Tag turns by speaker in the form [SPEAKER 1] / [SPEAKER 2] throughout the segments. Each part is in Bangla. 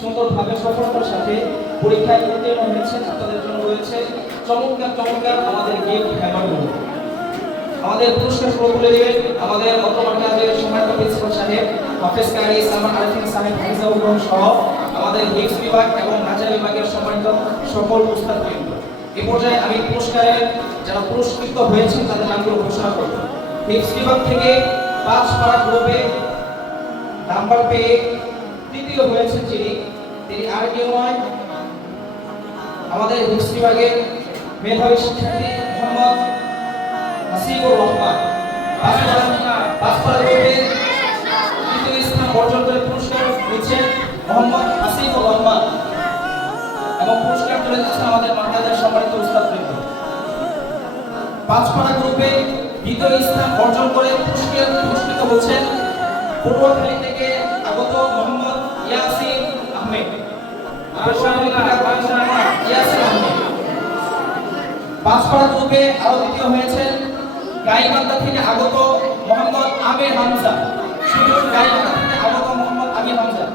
[SPEAKER 1] সুন্দরভাবে সফলতার সাথে পরীক্ষায় উত্তীর্ণ হয়েছেন। আপনাদের জন্য রয়েছে চমৎকার চমৎকার আমাদের গিফট হ্যামারগুলো আমাদের পুরস্কার শুরু করে দিবেন আমাদের বর্তমান কাজের সম্মানিত প্রিন্সিপাল সাহেব, হাফেজ কারি, সালমান আরিফিন সাহেব হাফিজাউর রহমান সহ আমাদের হিক্স বিভাগ এবং নাচা বিভাগের সম্মানিত সকল উস্তাদবৃন্দ এই পর্যায়ে আমি পুরস্কারের যারা পুরস্কৃত হয়েছেন, তাদের নামগুলো ঘোষণা করব। হিক্স বিভাগ থেকে পাঁচ পাড়া গ্রুপে নাম্বার পেয়ে তৃতীয় হয়েছেন যিনি, তিনি আর কেউ নয়, আমাদের হিক্স বিভাগের মেধাবী শিক্ষার্থী মোহাম্মদ হাসিবুর রহমান। অর্জন করে পুরস্কার এবং পুরস্কার দ্বিতীয় অর্জন পুরস্কৃত হচ্ছেন পূর্বখালী থেকে আগত মোহাম্মদ ইয়াসিন আহমেদ। ইয়াসিন আহমেদ। পাঁচপাড়া গ্রুপে আরও দ্বিতীয় হয়েছেন গাইবান্ধা থেকে আগত মোহাম্মদ আমির হামজা। সুজন গাইবান্ধা থেকে আগত মোহাম্মদ আমির হামজা।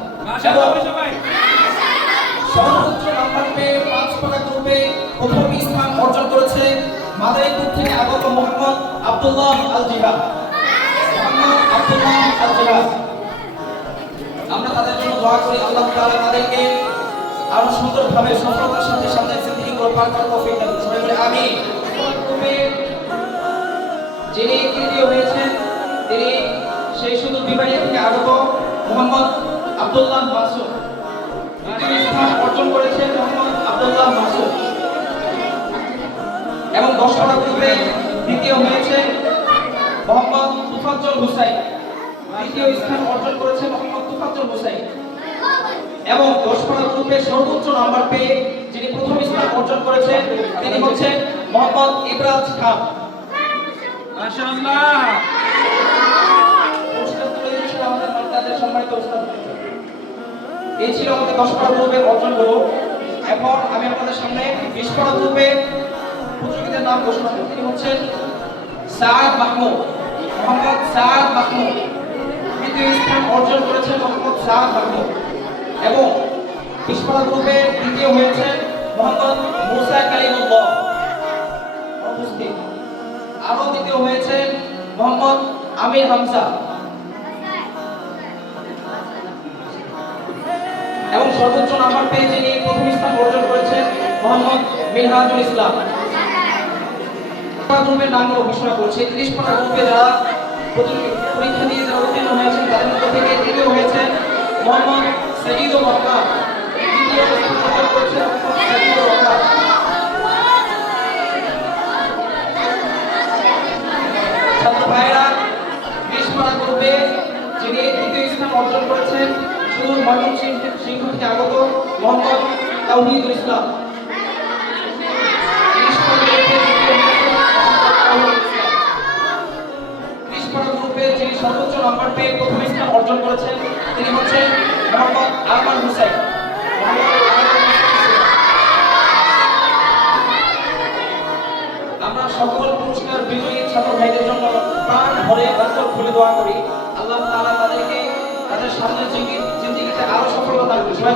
[SPEAKER 1] সর্বোচ্চ নাম্বার পেয়ে পাঁচপাড়া গ্রুপে প্রথম স্থান অর্জন করেছে মাদারীপুর থেকে আগত মোহাম্মদ আব্দুল্লাহ আল জিহাদ। মোহাম্মদ আব্দুল্লাহ আল জিহাদ। দোয়া আল্লাহ তাআলা তাদেরকে আরও সুন্দরভাবে সফলতার সাথে সামনের জিন্দেগিগুলো পার করার তৌফিক দান করুন। আমিন। যিনি তৃতীয় হয়েছেন, তিনি সেই শুধু বিবাহিত থেকে আগত মোহাম্মদ আব্দুল্লাহ মাসুদ। দ্বিতীয় স্থান অর্জন করেছেন মোহাম্মদ আব্দুল্লাহ মাসুদ। এবং দশকরা গ্রুপে দ্বিতীয় হয়েছে মোহাম্মদ তুফাজ্জল হুসাইন। দ্বিতীয় স্থান অর্জন করেছে মোহাম্মদ তুফাজ্জল হুসাইন। এবং দশকরা গ্রুপে সর্বোচ্চ নাম্বার পেয়ে যিনি প্রথম স্থান অর্জন করেছেন তিনি হচ্ছেন মোহাম্মদ ইবরাজ খান। সম্মানিত এই ছিল আমাদের অর্জনগুলো। এখন আমি আপনাদের সামনে বিশ পাড়া গ্রুপে প্রতিযোগীদের নাম ঘোষণা করি তিনি হচ্ছেন সাদ মাহমুদ মোহাম্মদ সাদ মাহমুদ। তৃতীয় স্থান অর্জন করেছেন মোহাম্মদ সাদ মাহমুদ। এবং বিশ গ্রুপে তৃতীয় হয়েছেন মোহাম্মদ মুসা কালিমুল্লাহ। উপস্থিত। আরও দ্বিতীয় হয়েছেন মোহাম্মদ আমির হামজা। এবং সর্বোচ্চ নাম্বার পেয়ে যিনি প্রথম স্থান অর্জন করেছেন মোহাম্মদ মিনহাজুল ইসলাম। গ্রুপের নামগুলো ঘোষণা করছি। ত্রিশ পাড়া গ্রুপে যারা পরীক্ষা দিয়ে যারা উত্তীর্ণ হয়েছেন, তাদের মধ্যে থেকে তৃতীয় হয়েছেন মোহাম্মদ সঈদুর রহমান দ্বিতীয় স্থান অর্জন করেছেন শুধু ময়মনসিংহ সিংহ থেকে আগত মোহাম্মদ তাহিদুল ইসলাম। পেয়ে প্রথম স্থান অর্জন করেছেন তিনি হচ্ছেন মোহাম্মদ আরমান হুসাইন। আমরা সকল পুরস্কার বিজয়ী ছাত্র ভাইদের জন্য প্রাণ ভরে অন্তর খুলে দোয়া করি। আল্লাহ তাআলা তাদেরকে তাদের সামনে জিন্দিগিতে আরও সফলতা দান করুন। সবাই